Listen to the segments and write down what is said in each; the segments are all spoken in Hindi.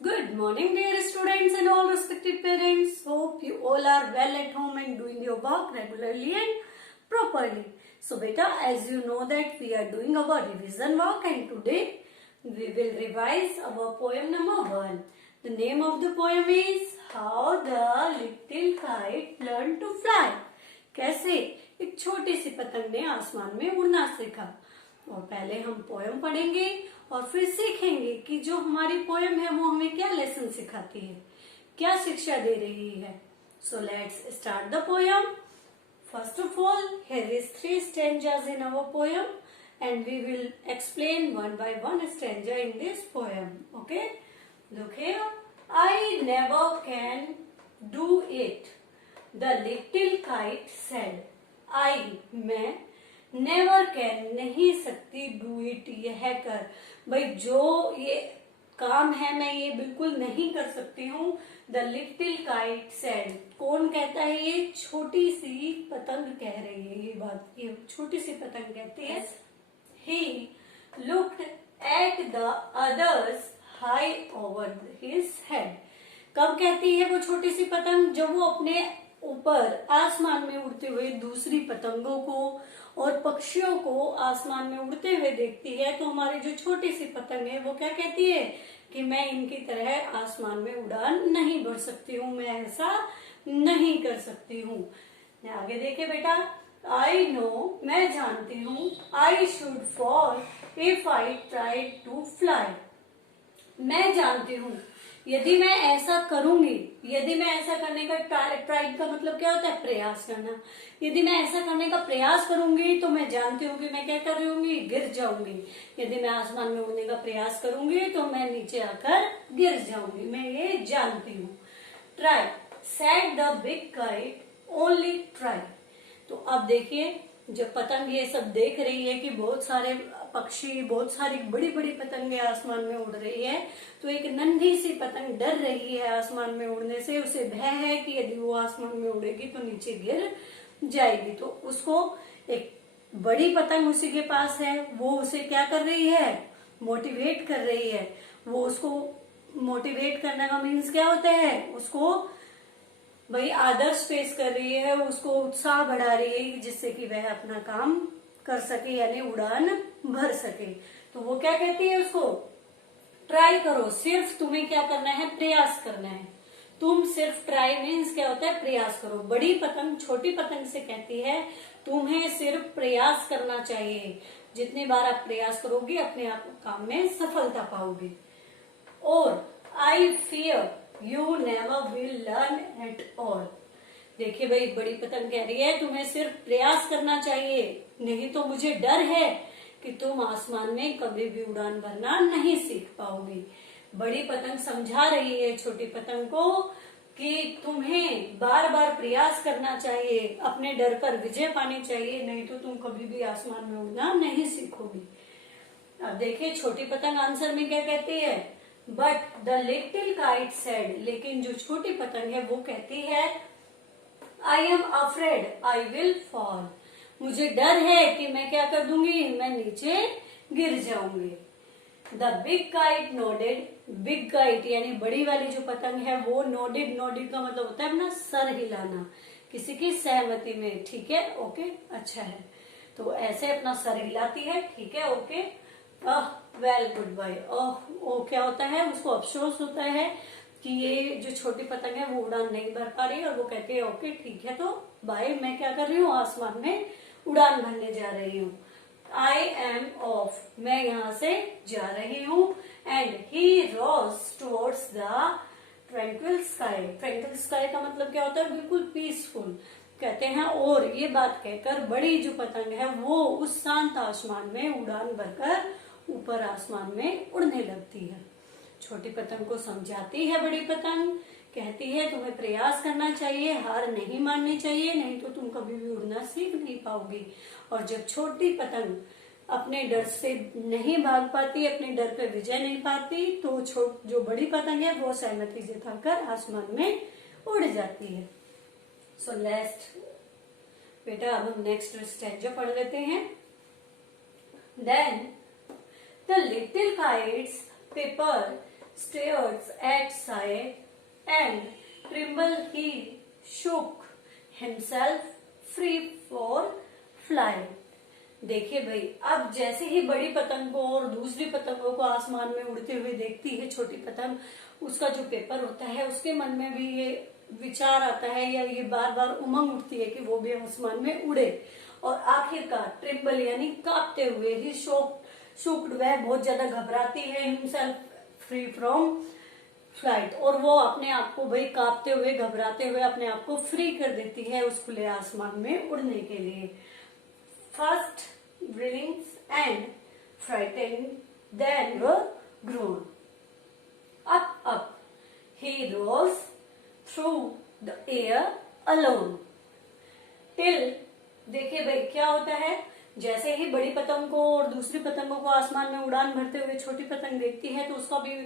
Good morning, dear students and all respected parents. Hope you all are well at home and doing your work regularly and properly. So, beta, as you know that we are doing our revision work and today we will revise our poem number 1. The name of the poem is How the Little Kite Learned to Fly. कैसे एक छोटी सी पतंग ने आसमान में उड़ना सीखा। और पहले हम पोयम पढ़ेंगे और फिर सीखेंगे कि जो हमारी पोयम है वो हमें क्या लेसन सिखाती है, क्या शिक्षा दे रही है। So let's start the poem. First of all, here is 3 stanzas in our poem and we will explain one by one stanza in this poem. Okay, look here. I never can do it, the little kite said. मैं नेवर कैन नहीं सकती डू इट यह कर। भाई जो ये काम है मैं ये बिल्कुल नहीं कर सकती हूँ। द लिटिल काइट सेड, कौन कहता है? ये छोटी सी पतंग कह रही है ये बात, ये छोटी सी पतंग कहती है। He looked at the others high over his head. कब कहती है वो छोटी सी पतंग? जब वो अपने ऊपर आसमान में उड़ते हुए दूसरी पतंगों को और पक्षियों को आसमान में उड़ते हुए देखती है, तो हमारी जो छोटी सी पतंग है वो क्या कहती है कि मैं इनकी तरह आसमान में उड़ान नहीं भर सकती हूँ, मैं ऐसा नहीं कर सकती हूँ। आगे देखे बेटा। आई नो, मैं जानती हूँ। I should fall if I try to fly. मैं जानती हूँ, यदि मैं ऐसा करूंगी, यदि मैं ऐसा करने का ट्राई का मतलब क्या होता है? प्रयास करना। यदि मैं ऐसा करने का प्रयास करूंगी तो मैं जानती हूँ कि मैं क्या कर रही हूँगी? गिर जाऊंगी। यदि मैं आसमान में उड़ने का प्रयास करूंगी तो मैं नीचे आकर गिर जाऊंगी, मैं ये जानती हूँ। Try said the big kite, only try. तो अब देखिए, जब पतंग ये सब देख रही है कि बहुत सारे पक्षी, बहुत सारी बड़ी बड़ी पतंगे आसमान में उड़ रही है, तो एक नन्ही सी पतंग डर रही है आसमान में उड़ने से। उसे भय है कि यदि वो आसमान में उड़ेगी तो नीचे गिर जाएगी। तो उसको एक बड़ी पतंग उसी के पास है, वो उसे क्या कर रही है? मोटिवेट कर रही है। वो उसको मोटिवेट करने का मीन्स क्या होता है? उसको भाई आदर्श पेश कर रही है, उसको उत्साह बढ़ा रही है जिससे कि वह अपना काम कर सके, यानी उड़ान भर सके। तो वो क्या कहती है उसको? ट्राई करो, सिर्फ तुम्हें क्या करना है? प्रयास करना है। तुम सिर्फ ट्राई मीन्स क्या होता है? प्रयास करो। बड़ी पतंग छोटी पतंग से कहती है तुम्हें सिर्फ प्रयास करना चाहिए। जितनी बार आप प्रयास करोगी अपने आप काम में सफलता पाओगे। और I fear you never will learn at all. देखिए भाई, बड़ी पतंग कह रही है तुम्हें सिर्फ प्रयास करना चाहिए, नहीं तो मुझे डर है कि तुम आसमान में कभी भी उड़ान भरना नहीं सीख पाओगी। बड़ी पतंग समझा रही है छोटी पतंग को कि तुम्हें बार बार प्रयास करना चाहिए, अपने डर पर विजय पानी चाहिए, नहीं तो तुम कभी भी आसमान में उड़ना नहीं सीखोगी। अब देखिए छोटी पतंग आंसर में क्या कहती है? But the little kite said, लेकिन जो छोटी पतंग है वो कहती है I am afraid I will fall. मुझे डर है कि मैं क्या कर दूंगी? मैं नीचे गिर जाऊंगी। The big kite nodded, big kite यानी बड़ी वाली जो पतंग है वो नोडेड, नोडेड का मतलब होता है अपना सर हिलाना, किसी की सहमति में। ठीक है, ओके, अच्छा है। तो ऐसे अपना सर हिलाती है, ठीक है, ओके, वेल गुड बाय। ओ क्या होता है? उसको अफसोस होता है कि ये जो छोटी पतंग है वो उड़ान नहीं भर पा रही है, और वो कहती है ओके ठीक है, तो बाय, मैं क्या कर रही हूँ? आसमान में उड़ान भरने जा रही हूँ। आई एम ऑफ, मैं यहाँ से जा रही हूँ। And he rose towards the tranquil sky. Tranquil sky का मतलब क्या होता है? बिल्कुल पीसफुल कहते हैं। और ये बात कहकर बड़ी जो पतंग है वो उस शांत आसमान में उड़ान भरकर ऊपर आसमान में उड़ने लगती है। छोटी पतंग को समझाती है बड़ी पतंग, कहती है तुम्हें प्रयास करना चाहिए, हार नहीं माननी चाहिए, नहीं तो तुम कभी भी उड़ना सीख नहीं पाओगी। और जब छोटी पतंग अपने डर से नहीं भाग पाती, अपने डर पे विजय नहीं पाती, तो जो बड़ी पतंग है वो सहमति जताकर आसमान में उड़ जाती है। सो नेक्स्ट बेटा, अब हम नेक्स्ट स्टेंजा पढ़ लेते हैं। Then the little kite's paper stares at sight, and tremble he shook himself free for flight. देखिए भाई, अब जैसे ही बड़ी पतंग को और दूसरी पतंगों को आसमान में उड़ते हुए देखती है छोटी पतंग, उसका जो पेपर होता है उसके मन में भी ये विचार आता है या ये बार बार उमंग उठती है कि वो भी आसमान में उड़े। और आखिरकार ट्रिम्बल यानी कांपते हुए ही शोक्ड, वह बहुत ज्यादा घबराती है, हिमसेल्फ फ्री फ्रॉम फ्लाइट, और वो अपने आप को भाई कांपते हुए घबराते हुए अपने आप को फ्री कर देती है उस खुले आसमान में उड़ने के लिए। First wrings and frightened, then were grown. Up, he rose through the air alone. Till, देखिए भाई क्या होता है, जैसे ही बड़ी पतंग को और दूसरी पतंगों को आसमान में उड़ान भरते हुए छोटी पतंग देखती है तो उसका भी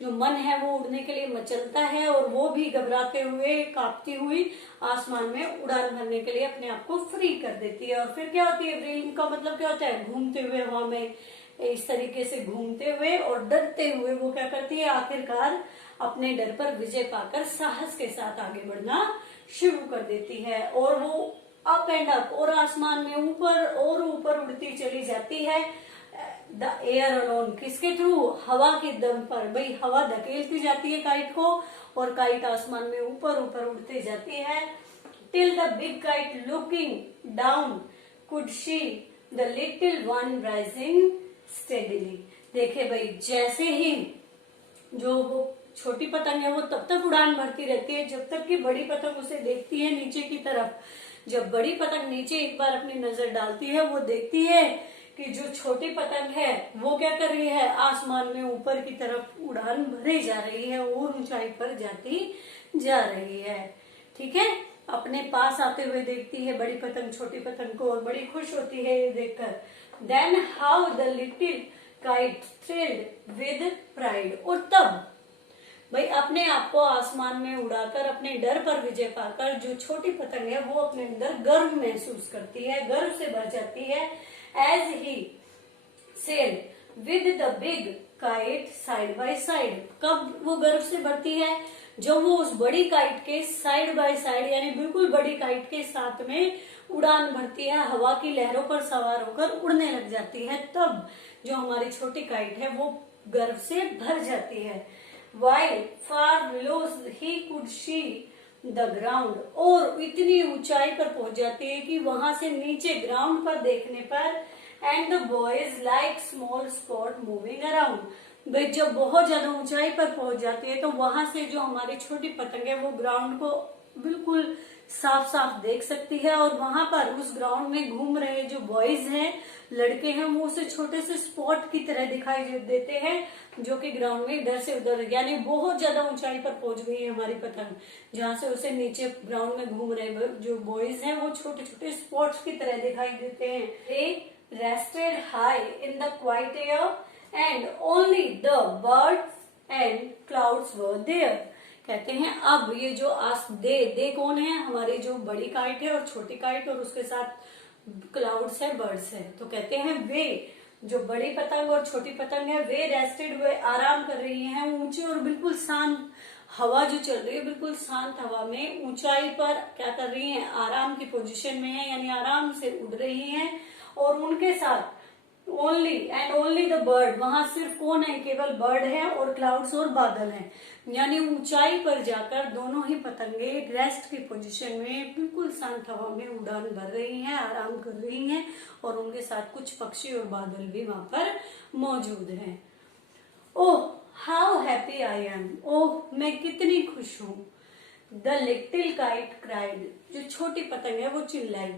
जो मन है वो उड़ने के लिए मचलता है और वो भी घबराते हुए कांपती हुई आसमान में उड़ान भरने के लिए अपने आप को फ्री कर देती है। और फिर क्या होती है, व्रीलिंग का मतलब क्या होता है, घूमते हुए हवा में इस तरीके से घूमते हुए और डरते हुए वो क्या करती है, आखिरकार अपने डर पर विजय पाकर साहस के साथ आगे बढ़ना शुरू कर देती है। और वो अप एंड अप, और आसमान में ऊपर और ऊपर उड़ती चली जाती है। द एयर अलोन, किसके थ्रू, हवा के दम पर। भाई हवा धकेलती जाती है काइट को और काइट आसमान में ऊपर ऊपर उड़ते जाती है। Till the big kite looking down could she the little one rising steadily. देखिए भाई, जैसे ही जो वो छोटी पतंग है वो तब तक उड़ान भरती रहती है जब तक कि बड़ी पतंग उसे देखती है नीचे की तरफ। जब बड़ी पतंग नीचे एक बार अपनी नजर डालती है, वो देखती है कि जो छोटी पतंग है वो क्या कर रही है, आसमान में ऊपर की तरफ उड़ान भरे जा रही है और ऊंचाई पर जाती जा रही है। ठीक है, अपने पास आते हुए देखती है बड़ी पतंग छोटी पतंग को और बड़ी खुश होती है ये देखकर। Then how the little kite thrilled with pride, और तब भाई अपने आप को आसमान में उड़ाकर अपने डर पर विजय पाकर जो छोटी पतंग है वो अपने अंदर गर्व महसूस करती है, गर्व से भर जाती है। As he sailed with the big kite side by side, कब वो गर्व से भरती है, जब वो उस बड़ी काइट के साइड बाय साइड यानी बिल्कुल बड़ी काइट के साथ में उड़ान भरती है, हवा की लहरों पर सवार होकर उड़ने लग जाती है, तब जो हमारी छोटी काइट है वो गर्व से भर जाती है। While far below he could see the ground, और इतनी ऊंचाई पर पहुंच जाती है कि वहां से नीचे ग्राउंड पर देखने पर and the boys like small spot moving around, भाई जब बहुत ज्यादा ऊंचाई पर पहुंच जाती है तो वहां से जो हमारी छोटी पतंग है वो ग्राउंड को बिल्कुल साफ साफ देख सकती है। और वहां पर उस ग्राउंड में घूम रहे जो बॉयज हैं, लड़के हैं, वो उसे छोटे से स्पॉट की तरह दिखाई देते हैं जो कि ग्राउंड में इधर से उधर, यानी बहुत ज्यादा ऊंचाई पर पहुंच गई है हमारी पतंग, जहां से उसे नीचे ग्राउंड में घूम रहे जो बॉयज हैं वो छोटे छोटे स्पॉट्स की तरह दिखाई देते हैं। They rested high in the quiet air and only the birds and clouds were there. कहते हैं अब ये जो दे कौन है, हमारी जो बड़ी काइट है और छोटी काइट और उसके साथ क्लाउड्स है, बर्ड्स है। तो कहते हैं वे जो बड़ी पतंग और छोटी पतंग है वे रेस्टेड, वे आराम कर रही हैं ऊंचे और बिल्कुल शांत हवा जो चल रही है, बिल्कुल शांत हवा में ऊंचाई पर क्या कर रही हैं, आराम की पोजीशन में है, यानी आराम से उड़ रही हैं। और उनके साथ only and only the bird, वहां सिर्फ कौन है, केवल बर्ड है और क्लाउड्स और बादल हैं, यानी ऊंचाई पर जाकर दोनों ही पतंगे एक रेस्ट की पोजीशन में बिल्कुल शांत हवा में उड़ान भर रही हैं, आराम कर रही हैं और उनके साथ कुछ पक्षी और बादल भी वहां पर मौजूद हैं। Oh how happy I am, oh मैं कितनी खुश हूँ। द लिटिल काइट क्राइड, जो छोटी पतंग है वो चिल्लाई,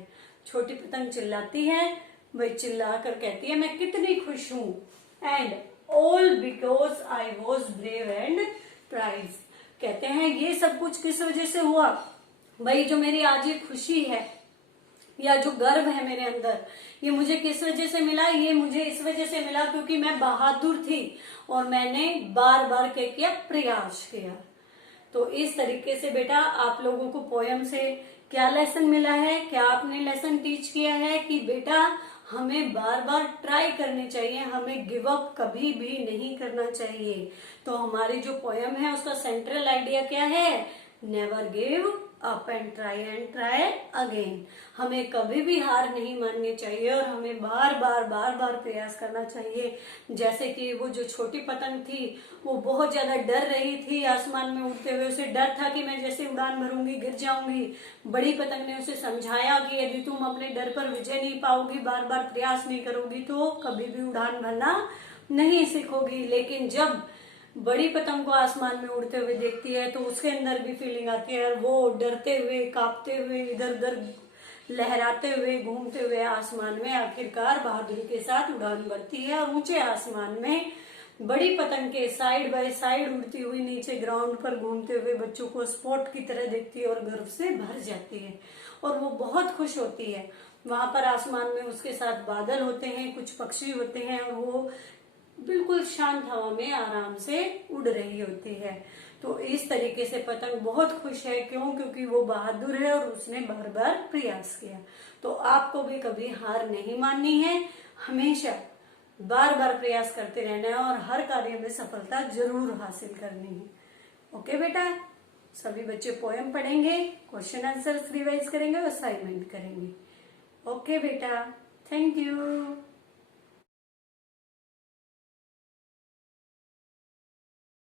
छोटी पतंग चिल्लाती है, वही चिल्ला कर कहती है मैं कितनी खुश हूँ। And all because I was brave and prize, कहते हैं ये सब कुछ किस वजह से हुआ, भाई जो मेरी आज ये खुशी है या जो गर्व है मेरे अंदर, ये मुझे किस वजह से मिला, ये मुझे इस वजह से मिला क्योंकि मैं बहादुर थी और मैंने बार बार क्या किया, प्रयास किया। तो इस तरीके से बेटा आप लोगों को पोयम से क्या लेसन मिला है, क्या आपने लेसन टीच किया है कि बेटा हमें बार बार ट्राई करनी चाहिए, हमें गिव अप कभी भी नहीं करना चाहिए। तो हमारी जो पोयम है उसका सेंट्रल आइडिया क्या है? Never give up and try again. हमें कभी भी हार नहीं माननी चाहिए और हमें बार बार प्रयास करना चाहिए। जैसे कि वो जो छोटी पतंग थी वो बहुत ज्यादा डर रही थी आसमान में उड़ते हुए, उसे डर था कि मैं जैसे उड़ान भरूंगी गिर जाऊंगी। बड़ी पतंग ने उसे समझाया कि यदि तुम अपने डर पर विजय नहीं पाओगी, बार बार प्रयास नहीं करोगी तो कभी भी उड़ान भरना नहीं सीखोगी। लेकिन जब बड़ी पतंग को आसमान में उड़ते हुए देखती है तो उसके अंदर भी फीलिंग आती है और वो डरते हुए, कांपते हुए, इधर उधर लहराते हुए, घूमते हुए आसमान में आखिरकार बहादुरी के साथ उड़ान भरती है और ऊंचे आसमान में बड़ी पतंग के साइड बाय साइड उड़ती हुई नीचे ग्राउंड पर घूमते हुए बच्चों को स्पॉट की तरह देखती है और गर्व से भर जाती है और वो बहुत खुश होती है। वहां पर आसमान में उसके साथ बादल होते हैं, कुछ पक्षी होते हैं और वो बिल्कुल शांत हवा में आराम से उड़ रही होती है। तो इस तरीके से पतंग बहुत खुश है। क्यों? क्योंकि वो बहादुर है और उसने बार बार प्रयास किया। तो आपको भी कभी हार नहीं माननी है, हमेशा बार बार प्रयास करते रहना है और हर कार्य में सफलता जरूर हासिल करनी है। ओके बेटा, सभी बच्चे पोयम पढ़ेंगे, क्वेश्चन आंसर रिवाइज करेंगे और असाइनमेंट करेंगे। ओके बेटा, थैंक यू।